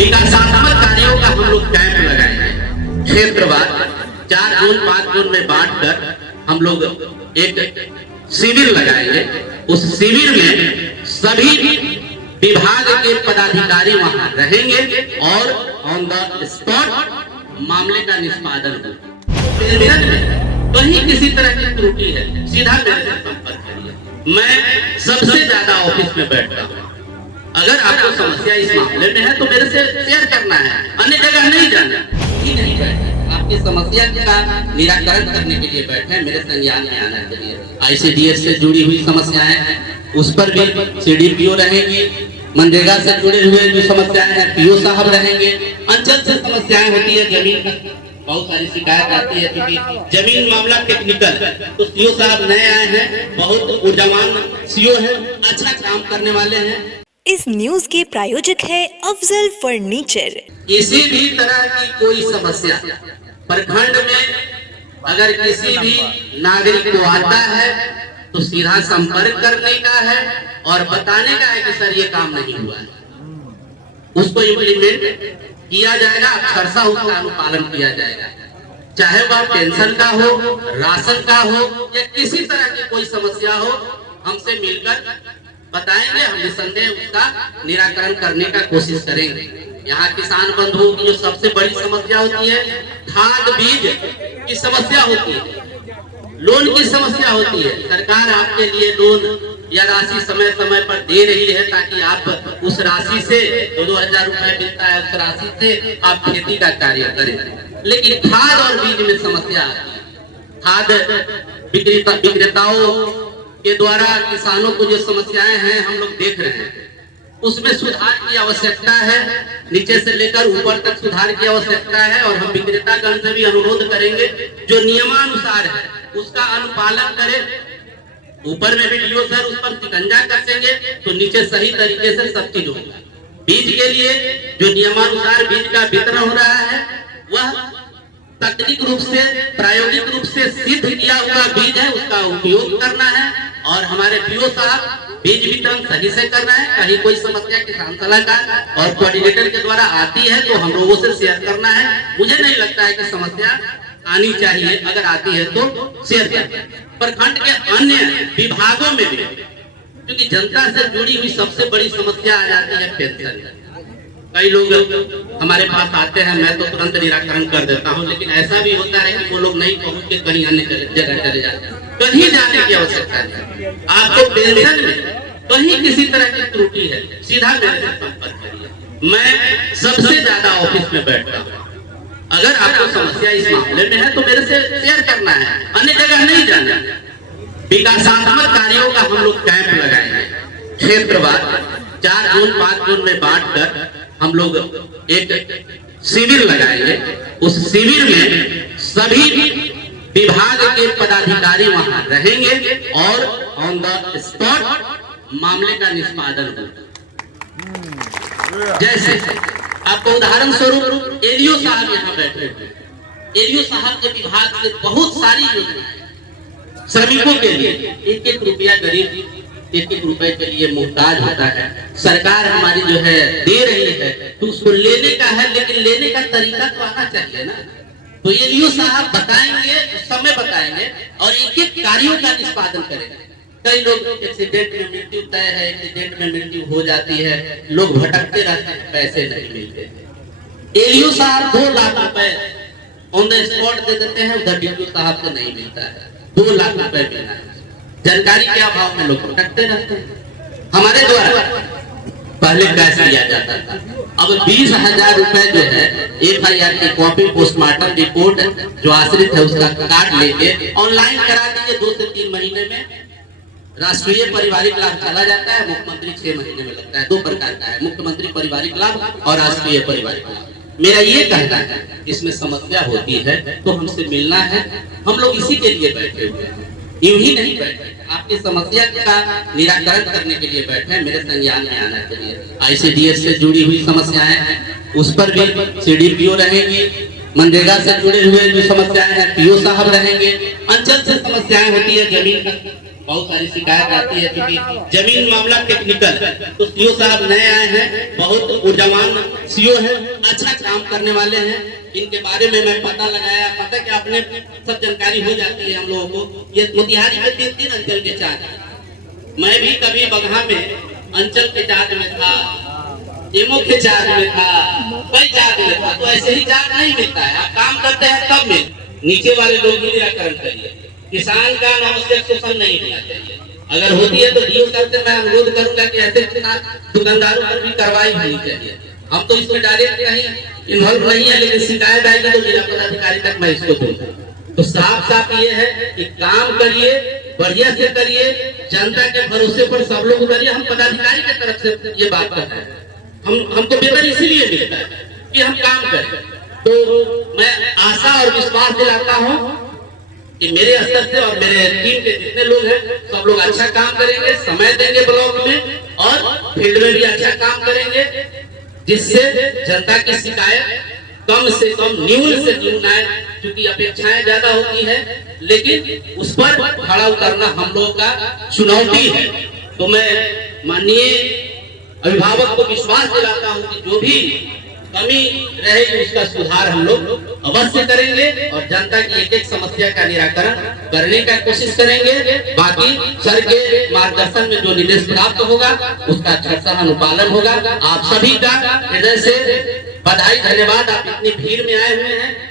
विकासात्मक कार्यों का हम लोग कैंप लगाएंगे। क्षेत्रवार 4 जोन 5 जोन में बांटकर हम लोग एक शिविर लगाएंगे। उस शिविर में सभी विभाग के पदाधिकारी वहां रहेंगे और ऑन द स्पॉट मामले का निष्पादन होगा। कहीं किसी तरह की त्रुटि है, सीधा मेरे से संपर्क करिए। मैं सबसे ज्यादा ऑफिस में बैठता हूँ। अगर आपको समस्या इस मामले में है तो मेरे से शेयर करना है, अन्य जगह नहीं जाना। ही नहीं बैठे, आपकी समस्या का निराकरण करने के लिए बैठे, मेरे संज्ञान में आना चाहिए। ICDS से जुड़ी हुई समस्याएं हैं, उस पर भी CDPO रहेंगी। मनरेगा से जुड़े हुए जो समस्याएं हैं PO साहब रहेंगे। अंचल से समस्याएं होती है, जमीन का बहुत सारी शिकायत आती है, क्योंकि जमीन मामला टेक्निकल है। तो CO साहब नए आए हैं, बहुत ऊर्जावान CO है, अच्छा काम करने वाले हैं। इस न्यूज के प्रायोजक है अफजल फर्नीचर। किसी भी तरह की कोई समस्या प्रखंड में अगर किसी भी नागरिक को आता है तो सीधा संपर्क करने का है और बताने का है कि सर ये काम नहीं हुआ है, उसको इम्प्लीमेंट किया जाएगा, अक्षरशः उसका अनुपालन किया जाएगा। चाहे वह पेंशन का हो, राशन का हो या किसी तरह की कोई समस्या हो, हमसे मिलकर बताएंगे, हम निसंदेह उसका निराकरण करने का कोशिश करेंगे। यहाँ किसान बंधुओं की जो सबसे बड़ी समस्या होती है, खाद बीज की समस्या होती है, लोन की समस्या होती है। सरकार आपके लिए लोन या राशि समय समय पर दे रही है ताकि आप उस राशि से 2-2 हजार रुपए मिलता है, उस राशि से आप खेती का कार्य करें। लेकिन खाद और बीज में समस्या आती है। खाद विक्रेताओं के द्वारा किसानों को जो समस्याएं हैं हम लोग देख रहे हैं, उसमें सुधार की आवश्यकता है। नीचे से लेकर ऊपर तक सुधार की आवश्यकता है और हम विक्रेतागण से भी अनुरोध करेंगे जो नियमानुसार है उसका अनुपालन करें। ऊपर में भी DO सर उस पर शिकंजा कसेंगे तो नीचे सही तरीके से सब चीज होगा। बीज के लिए जो नियमानुसार बीज का वितरण हो रहा है वह तकनीक रूप से, प्रायोगिक रूप से सिद्ध किया हुआ बीज है, उसका उपयोग करना है। और हमारे PO साहब बीज वितरण सही से करना है। कहीं कोई समस्या किसान सलाहकार और कोऑर्डिनेटर के द्वारा आती है तो हम लोगों से शेयर करना है। मुझे नहीं लगता है कि समस्या आनी चाहिए, अगर आती है तो शेयर करें। प्रखंड के अन्य विभागों में भी, क्योंकि जनता से जुड़ी हुई सबसे बड़ी समस्या आ जाती है पेंशन। कई लोग हमारे पास आते हैं, मैं तो तुरंत निराकरण कर देता हूं, लेकिन ऐसा भी होता है कि वो लोग नहीं पहुंच के कहीं अन्य जगह चले जाते हैं। कहीं जाने की आवश्यकता नहीं। आपको पेंशन में कहीं किसी तरह की त्रुटि है, सीधा मेरे से संपर्क करिए। मैं सबसे ज्यादा ऑफिस में बैठता हूँ। अगर आपको समस्या इस मामले में है तो मेरे से शेयर करना है, अन्य जगह नहीं जाना। विकासात्मक कार्यों का हम लोग कैंप लगाएंगे। क्षेत्रवार 4 जोन 5 जोन में बांटकर हम लोग एक शिविर लगाएंगे। उस शिविर में सभी विभाग के पदाधिकारी वहां रहेंगे और ऑन द स्पॉट मामले का निष्पादन होगा। जैसे आपको उदाहरण स्वरूप LDO साहब यहाँ बैठे हुए, LDO साहब के विभाग से बहुत सारी योजनाएं श्रमिकों के लिए 1-1 रुपया गरीब 1-1 रुपए के लिए मुहताज होता है। सरकार हमारी जो है दे रही है तो उसको लेने का है, लेकिन लेने का तरीका तो आना चाहिए ना। तो LDO साहब बताएंगे, समय बताएंगे और एक-एक कार्यों का निष्पादन करेंगे। कई लोग एक्सीडेंट में मृत्यु तय है, एक्सीडेंट में मृत्यु हो जाती है, लोग भटकते रहते हैं, पैसे नहीं मिलते। LDO साहब 2 लाख रुपए ऑन द स्पॉट दे देते हैं, उधर DPO साहब से नहीं मिलता है। 2 लाख रुपए मिलना है। जानकारी के अभाव में लोग भटकते रहते हैं। हमारे द्वारा पहले कैश दिया जाता था, अब 20,000 रुपए जो है FIR की कॉपी, पोस्टमार्टम रिपोर्ट जो आश्रित है उसका कार्ड लेके ऑनलाइन करा दीजिए। 2 से 3 महीने में राष्ट्रीय पारिवारिक लाभ चला जाता है, मुख्यमंत्री 6 महीने में लगता है। 2 प्रकार का है, मुख्यमंत्री पारिवारिक लाभ और राष्ट्रीय पारिवारिक लाभ। मेरा ये कहना है, इसमें समस्या होती है तो हमसे मिलना है। हम लोग इसी के लिए बैठे हुए हैं, यूं ही नहीं बैठे। आपकी समस्या का निराकरण करने के लिए बैठे, मेरे संज्ञान में आना चाहिए। ICDS से जुड़ी हुई समस्याएं हैं, उस पर भी CDPO रहेंगी। मनरेगा से जुड़े हुए जो समस्याएं हैं PO साहब रहेंगे। अंचल से समस्याएं होती है, जमीन बहुत सारी शिकायत आती है, क्योंकि जमीन मामला टेक्निकल है। तो सीओ साहब नए आए हैं, बहुत ऊर्जावान सीओ है, अच्छा काम करने वाले हैं। इनके बारे में मैं पता लगाया, पता कि आपने सब जानकारी हो जाती है हम लोगों को। ये मोतिहारी में 3 अंचल के चार्ज, मैं भी कभी बगहा में अंचल के चार्ज में था, एमओ के चार्ज में था, कई चार्ज में था। तो ऐसे ही चार्ज नहीं मिलता है, आप काम करते हैं तब मिल। नीचे वाले लोग ही निराकरण करिए। किसान का अनावश्यक शोषण नहीं होना चाहिए, अगर होती है तो डीओ साहब से मैं अनुरोध करूंगा कि ऐसे दुकानदारों पर भी कार्रवाई होनी चाहिए। हम तो इसमें डायरेक्ट कहीं इन्वॉल्व नहीं है, लेकिन शिकायत आएगी तो जिला पदाधिकारी तक मैं इसको दूंगा। तो साफ साफ ये है कि काम करिए, बढ़िया से करिए, जनता के भरोसे पर सब लोग उतरिए। हम पदाधिकारी की तरफ से ये बात कर रहे हैं, हमको वेतन इसीलिए मिलता है कि हम काम करें। तो मैं आशा और विश्वास दिलाता हूँ कि मेरे स्तर से और मेरे टीम के जितने लोग हैं सब लोग अच्छा काम करेंगे, समय देंगे ब्लॉक में और फील्ड में भी अच्छा काम करेंगे, जिससे जनता की शिकायत कम से कम न्यून से न्यून आए। क्योंकि अपेक्षाएं ज्यादा होती है, लेकिन उस पर खड़ा उतरना हम लोगों का चुनौती है। तो मैं माननीय अभिभावक को विश्वास दिलाता हूं कि जो भी कमी रहेगी उसका सुधार हम लोग अवश्य करेंगे और जनता की एक एक समस्या का निराकरण करने का कोशिश करेंगे। बाकी सर के मार्गदर्शन में जो निर्देश प्राप्त होगा उसका अच्छा अनुपालन होगा। आप सभी का हृदय से बधाई, धन्यवाद। आप इतनी भीड़ में आए हुए हैं,